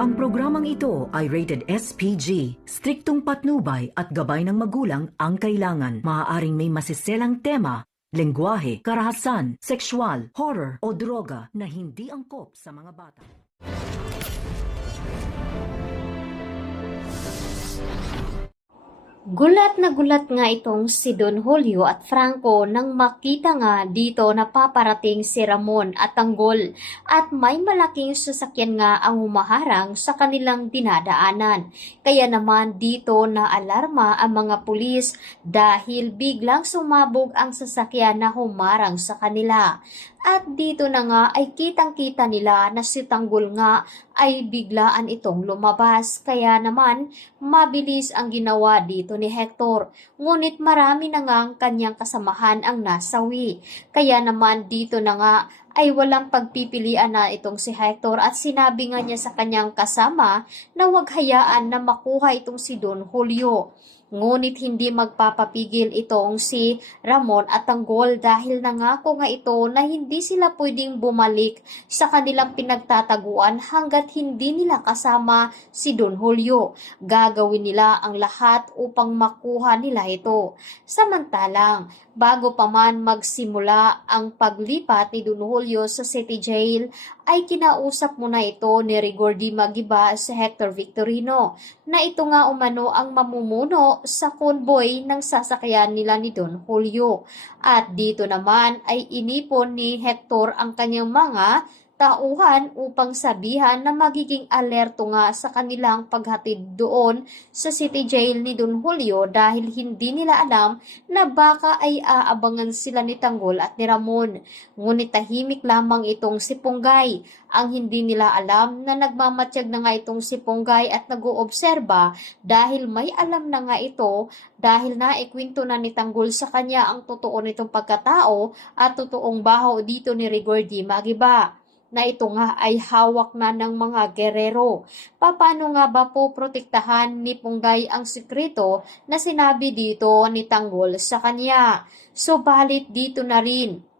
Ang programang ito ay rated SPG. Striktong patnubay at gabay ng magulang ang kailangan. Maaaring may masiselang tema, lengguwahe, karahasan, sexual, horror o droga na hindi angkop sa mga bata. Gulat na gulat nga itong si Don Julio at Franco nang makita nga dito na paparating si Ramon at Tanggol at may malaking sasakyan nga ang humaharang sa kanilang dinadaanan. Kaya naman dito na alarma ang mga pulis dahil biglang sumabog ang sasakyan na humarang sa kanila. At dito na nga ay kitang-kita nila na si Tanggol nga ay biglaan itong lumabas. Kaya naman mabilis ang ginawa dito ni Hector. Ngunit marami na nga ang kanyang kasamahan ang nasawi. Kaya naman dito na nga ay walang pagpipilian na itong si Hector at sinabi nga niya sa kanyang kasama na huwag hayaan na makuha itong si Don Julio. Ngunit hindi magpapapigil itong si Ramon at Tanggol dahil nangako nga ito na hindi sila pwedeng bumalik sa kanilang pinagtataguan hanggat hindi nila kasama si Don Julio. Gagawin nila ang lahat upang makuha nila ito. Samantalang, bago pa man magsimula ang paglipat ni Don Julio sa City Jail, ay kinausap muna ito ni Rigordy Magiba sa Hector Victorino na ito nga umano ang mamumuno sa convoy ng sasakyan nila ni Don Julio. At dito naman ay inipon ni Hector ang kanyang mga tauhan upang sabihan na magiging alerto nga sa kanilang paghatid doon sa City Jail ni Don Julio dahil hindi nila alam na baka ay aabangan sila ni Tanggol at ni Ramon. Ngunit tahimik lamang itong si Ponggay. Ang hindi nila alam na nagmamatsyag na nga itong si Ponggay at nag-oobserba dahil may alam na nga ito dahil naikwento na ni Tanggol sa kanya ang totoo nitong pagkatao at totoong baho dito ni Rigordy Magiba na ito nga ay hawak na ng mga gerero. Paano nga ba po protektahan ni Ponggay ang sikreto na sinabi dito ni Tanggol sa kanya? Subalit dito na rin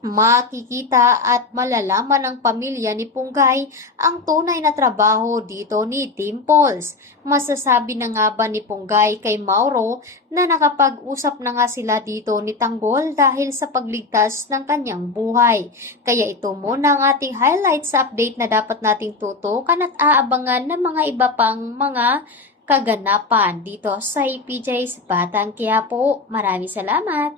makikita at malalaman ng pamilya ni Ponggay ang tunay na trabaho dito ni Dimples. Masasabi na nga ba ni Ponggay kay Mauro na nakapag-usap na nga sila dito ni Tanggol dahil sa pagligtas ng kanyang buhay. Kaya ito muna ang ating highlights sa update na dapat nating tutukan at aabangan ng mga iba pang mga kaganapan dito sa APJ sa Batang Quiapo. Maraming salamat!